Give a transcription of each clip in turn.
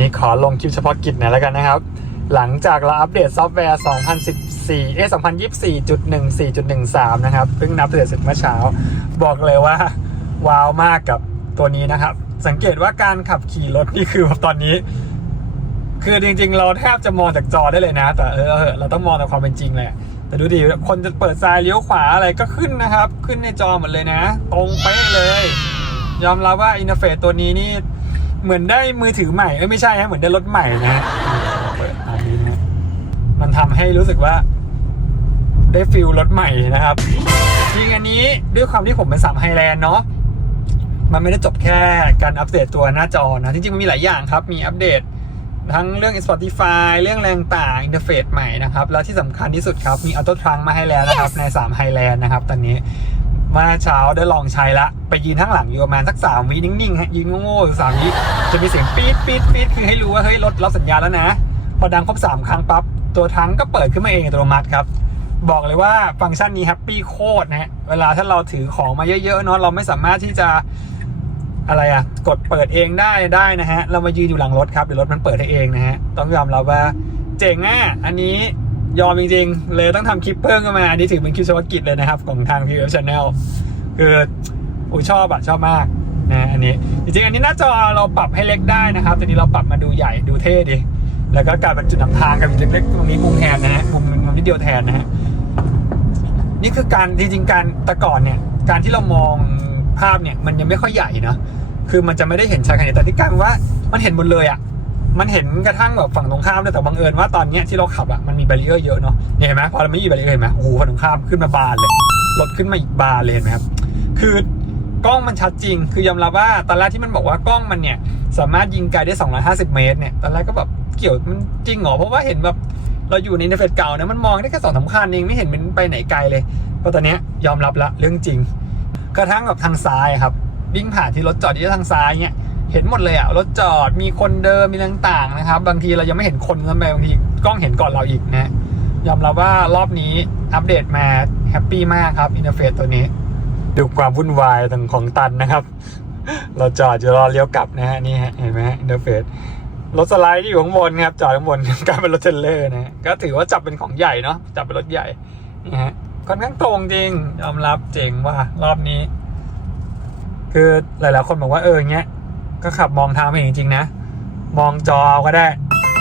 นี้ขอลงคลิปเฉพาะกิจหน่อยแล้วกันนะครับ หลังจากเราอัปเดตซอฟต์แวร์ 2014 เอ๊ะ2024.14.13 นะครับ เพิ่งนับเดตเสร็จเมื่อเช้า บอกเลยว่า ว้าวมากกับตัวนี้นะครับ สังเกตว่าการขับขี่รถนี่คือตอนนี้ คือจริง ๆ เราแทบจะมองจากจอได้เลยนะ แต่เออเราต้องมองจากความเป็นจริงเลยแต่ดูดิ คนจะเปิดซ้ายเลี้ยวขวาอะไรก็ขึ้นนะครับ ขึ้นในจอหมดเลยนะ ตรงเป๊ะเลย ยอมรับว่าอินเทอร์เฟซตัวนี้นี่ เหมือนได้มือถือใหม่เอ้ยไม่ใช่ฮะเหมือนได้รถใหม่นะฮะเปิดอันนี้นะมันทำให้รู้สึกว่า ได้ฟิลรถใหม่นะครับจริงอันนี้ด้วยความที่ผมเป็นสามไฮแลนด์เนาะมันไม่ได้จบแค่การอัปเดตตัวหน้าจอนะ จริงๆ มันมีหลายอย่างครับ มีอัปเดต ทั้งเรื่อง Spotify เรื่องแรงต่างอินเทอร์เฟซใหม่นะครับ แล้วที่สำคัญที่สุดครับ มีออโต้ทรังมาให้แล้วนะครับ ใน3 Highland นะครับ ตอนนี้ เมื่อเช้าได้ลองใช้ละไปยืนข้างหลังอยู่ประมาณสัก3วินิ่งๆฮะยืนโง่ๆสามวิจะมีเสียงปี๊ดปี๊ดปี๊ดคือให้รู้ว่าเฮ้ยรถรับสัญญาณแล้วนะ พอดังครบ3ครั้งปั๊บตัวทั้งก็เปิดขึ้นมาเองอัตโนมัติครับบอกเลยว่าฟังก์ชันนี้แฮปปี้โคตรนะฮะเวลาถ้าเราถือของมาเยอะๆเนาะเราไม่สามารถที่จะอะไรอะกดเปิดเองได้ได้นะฮะ เรามายืนอยู่หลังรถครับเดี๋ยวรถมันเปิดให้เองนะฮะ ต้องยอมรับว่าเจ๋งอะอันนี้ ยอมจริงๆ เลยต้องทำคลิปเพิ่มขึ้นมา อันนี้ถือเป็นคลิปเฉพาะกิจเลยนะครับ ของทาง p ี f Channel คืออุ้ยชอบอะชอบมากนะอันนี้ จริงๆ อันนี้หน้าจอเราปรับให้เล็กได้นะครับแต่นี้เราปรับมาดูใหญ่ดูเท่ดี แล้วก็กลายเป็นจุดนำทางกับอีเล็กๆตรงนี้มุมแทนนะฮะมุมมุมนิดเดียวแทนนะฮะนี่คือการจริงๆการแต่ก่อนเนี่ย การที่เรามองภาพเนี่ยมันยังไม่ค่อยใหญ่เนาะคือมันจะไม่ได้เห็นชัดขนาดนี้แต่ที่กลายเป็นว่ามันเห็นหมดเลยอะ มันเห็นกระทั่งแบบฝั่งตรงข้ามด้วยแต่บังเอิญว่าตอนเนี้ยที่เราขับอะ่ะมันมีแบรีเออร์เยอะเนาะเห็นไหมพอเราไม่มีแบรีเออร์เห็นไหมโอ้โหฝั่งตรงข้ามขึ้นมาบานเลยรถขึ้นมาอีกบานเลยเห็นไหมครับคือกล้องมันชัดจริง คือยอมรับว่าตอนแรกที่มันบอกว่ากล้องมันเนี่ย สามารถยิงไกลได้ 250 เมตรเนี่ยตอนแรกก็แบบเกี่ยวมันจริงเหรอเพราะว่าเห็นแบบเราอยู่ในอินเฟซเก่านะมันมองได้แค่สองสามคันเองไม่เห็นมันไปไหนไกลเลยก็ตอนเนี้ยยอมรับละเรื่องจริง กระทั่งกับทางซ้ายครับวิ่งผ่านที่รถจอดที่ทางซ้ายเนี่ย เห็นหมดเลยอะรถจอดมีคนเดินมีต่างๆนะครับ บางทีเรายังไม่เห็นคนทำไมบางทีกล้องเห็นก่อนเราอีกนะยอมรับว่ารอบนี้อัปเดตมาแฮปปี้มากครับอินเทอร์เฟซตัวนี้ ดูความวุ่นวายงของตันนะครับ เราจอดจะรอเลี้ยวกลับนะฮะนี่ฮะเห็นไหมฮะอินเทอร์เฟซรถสไลด์ที่อยู่ข้างบนครับจอดข้างบนกลายเป็นรถเทรลเลอร์นะก็ถือว่าจับเป็นของใหญ่เนาะจับเป็นรถใหญ่นี่ฮะค่อนข้างตรงจริงยอมรับเจ๋งว่ารอบนี้ คือหลายๆคนบอกว่าเอออย่างเงี้ย ก็ขับมองทางไม่เห็นจริงๆนะ มองจอก็ได้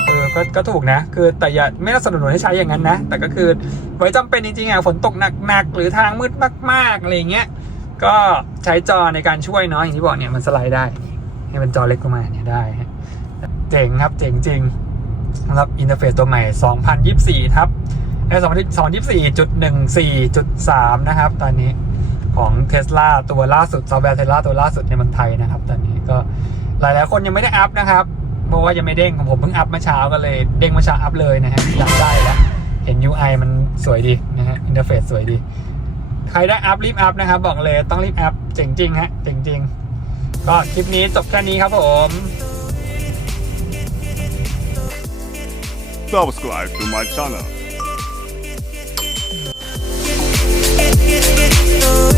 เออก็ก็ถูกนะ คือแต่อย่าไม่ต้องสนับสนุนให้ใช้อย่างนั้นนะ แต่ก็คือไว้จำเป็นจริงๆอะฝนตกหนักๆ หรือทางมืดมากๆอะไรเงี้ยก็ใช้จอในการช่วยเนาะอย่างที่บอกเนี่ยมันสไลด์ได้ให้เป็นจอเล็กลงมาเนี่ยได้เจ๋งครับเจ๋งจริงสำหรับอินเทอร์เฟซตัวใหม่ 2024 ครับเออ2024.14.3 นะครับ ตอนนี้ ของเท s l a ตัวล่าสุดซอฟต์แวร์เท s l a ตัวล่าสุดในเมืองไทยนะครับ ตอนนี้ก็หลายๆคนยังไม่ได้อัพนะครับเพราะว่ายังไม่เด้งของผมเพิ่งอัพเมื่อเช้าก็เลยเด้งเมื่อเช้าอัพเลยนะฮะอยากได้แล้วเห็น UI มันสวยดีนะฮะอินเทอร์เฟซสวยดี ใครได้อัพรีบอัพนะครับ บอกเลยต้องรีบอัพเจ๋งจริงฮะเจ๋งจริงก็คลิปนี้จบแค่นี้ครับผม subscribe to my channel. Oh